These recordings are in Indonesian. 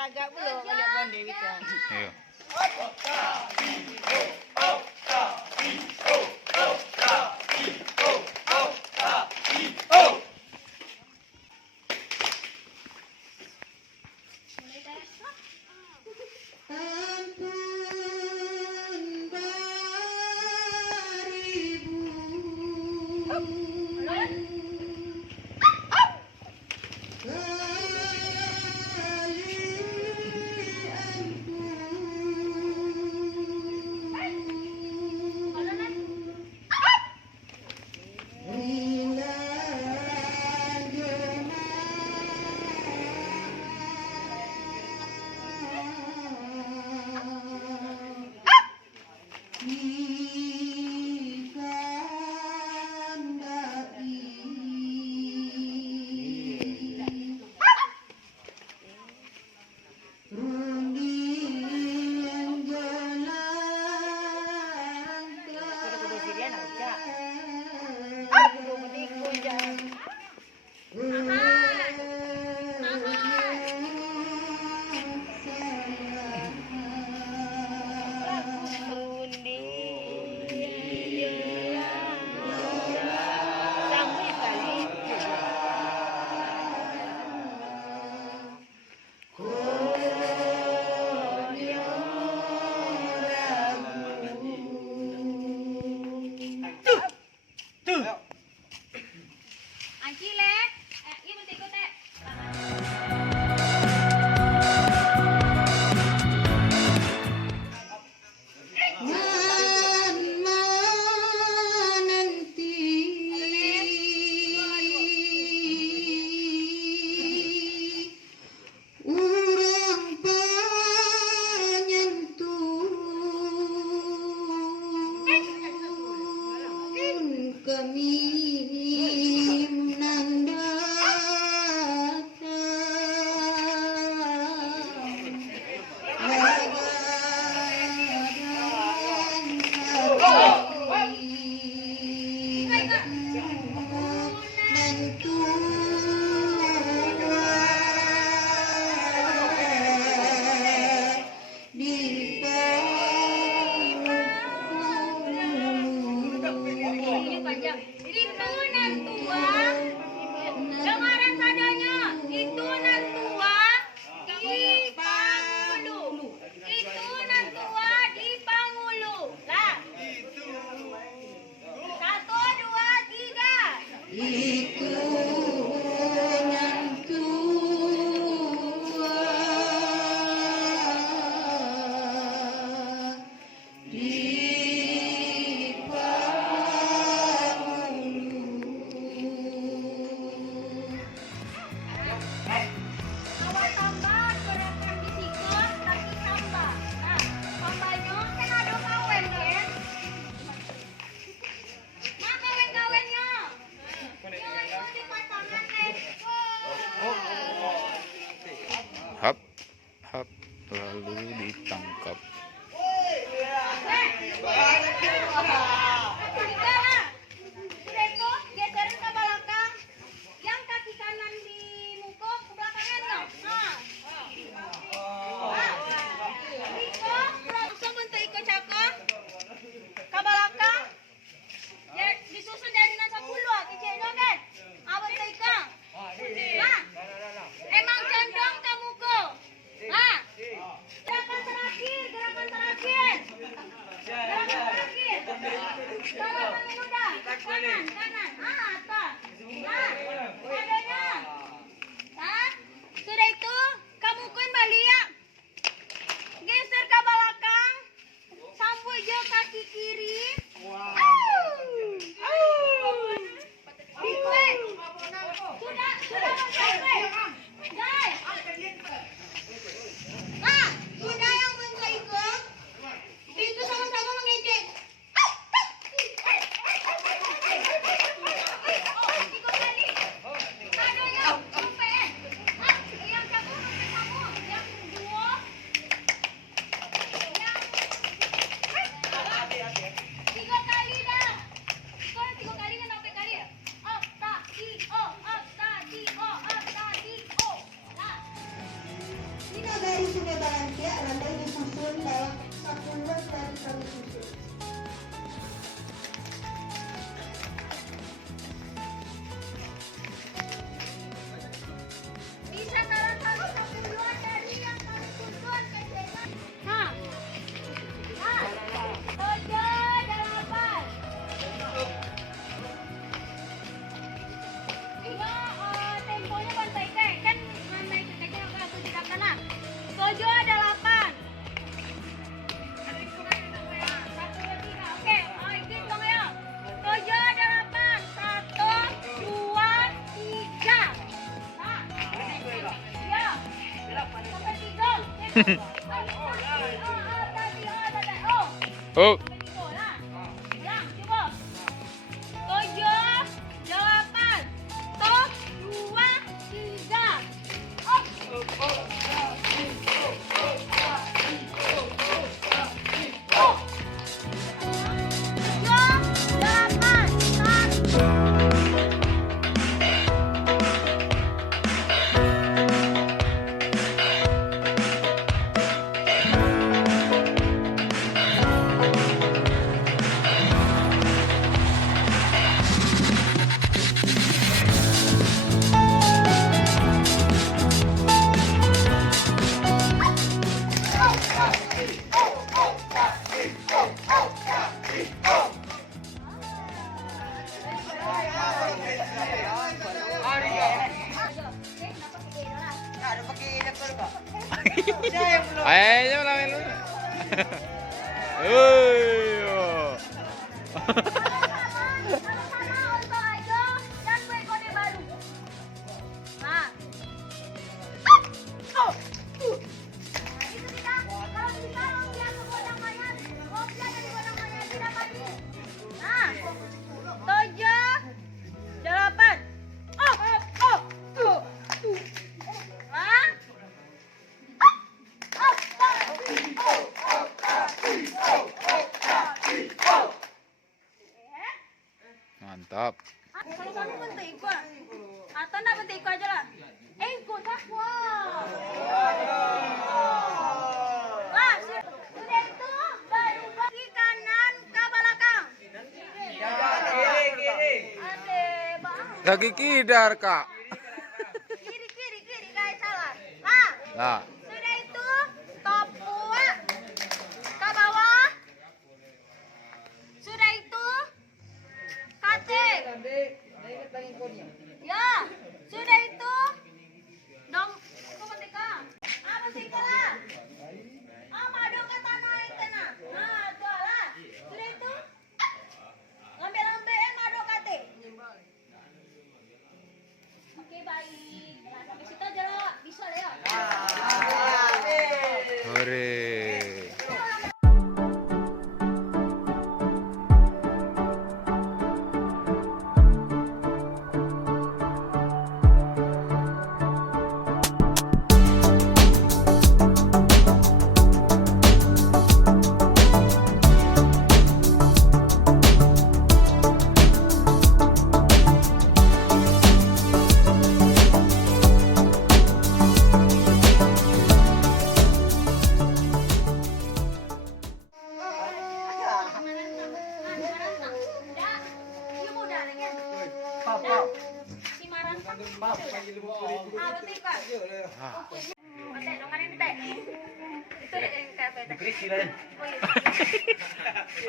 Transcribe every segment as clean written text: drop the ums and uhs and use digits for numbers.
olahraga belum lihat Bang Dewi kan. Ayo. Hap, hap, lalu ditangkap. Geserin ke belakang. Yang kaki kanan di muka ke belakangnya. Iko, langsung untuk Iko cakap. Ke belakang. Ya, disusun dari nasa puluh, kecilnya kan? Abang Iko. Emang condong kamu kok? Gerakan terakhir. Gerakan terakhir. Randai disusun dalam 10 dari kami susun. Bisa salah satu sampai dua dari yang kami susun kecilnya. Nah, tujuh, delapan. Iya, temponya bantai kan naik ke kecil aku tidak kena. Tujuh, delapan. Satu, dua, tiga. Oke, ikut dong ya. Tujuh, delapan. Satu, dua, tiga. Nah, iya. Sampai tiga. Oh, Yang, coba. Tujuh, delapan. Tok, dua, tiga. Tujuh, delapan. Satu. ayo main lu. Ayo. Sama-sama untuk aja dan kue kode baru. Nah. Itu kita kalau bisa lumpia ke godang mayat, lumpia dari godang mayat tidak pagi. Nah. Tujuh, delapan. Nah. Mantap. Kalau kamu bentuk ikut, atau enggak bentuk ikut aja lah. Ikut takwa. Lah, sudah itu baru kaki kanan ke belakang. Ade, bang. Kaki kidar, Kak. Kiri, guys salah. Lah, Nah, sudah itu topua ke bawah. Sudah itu kate. Ya, sudah itu dong. Kamu tika. Apa sih lah? Madu ke tanah itu nah. Nah, tuh lah. Sudah itu ngambil madu kate. Oke, baik. Nah, sampai situ aja lah. Bisa lah ya. hore.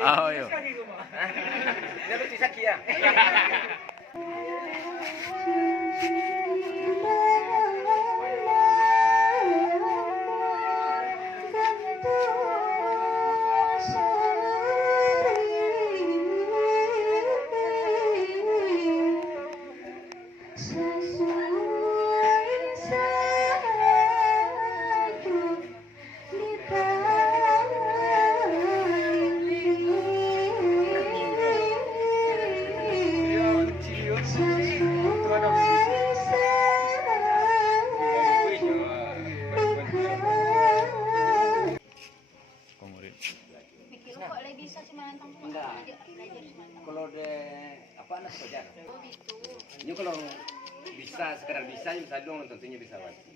Ayo. Kalau de apa anak saja. Ini kalau bisa sekedar bisa dong tentunya bisa wajib.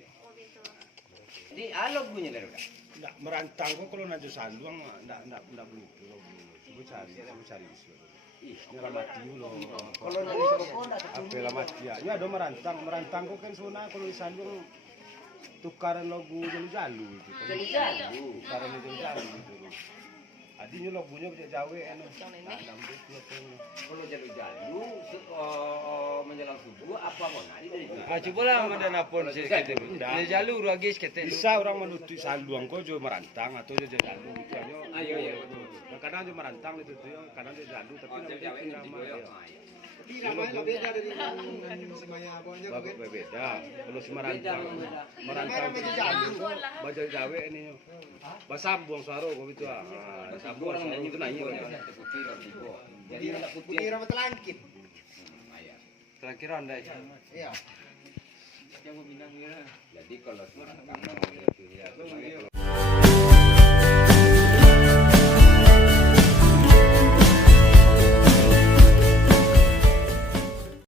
Jadi alog punya dari udah. Nggak merantang kok kalau nanti sanduang nggak begitu loh. Coba cari isu. Ini ramati loh. Kalau nanti sekolah enggak Apa ramati ya? Ya ada merantang kok kan zona kalau di sanduang tukaran logo jalu-jalu gitu. jalu-jalu. Tukaran jalu-jalu gitu. Adinya logonya bisa jawe anu. Kalau jalu-jalu menjelang subuh apa mau nanti dari Coba lah ada napon sih kita. Dia jalur lagi kita. Bisa orang menutup sanduang kok juga merantang atau juga jalu gitu aja. Ayo. Kadang juga merantang itu tuh, kadang juga jalu tapi Jawa ini nama ya. Tapi namanya beda dari semuanya abangnya kan. beda. Kalau si merantang baca Jawa ini. Basambung suara kok itu ah. Basambung Orang nyanyi itu nanya. Jadi enggak putih. Putih rambut langkit. Terakhir anda. Iya. Jadi kalau merantang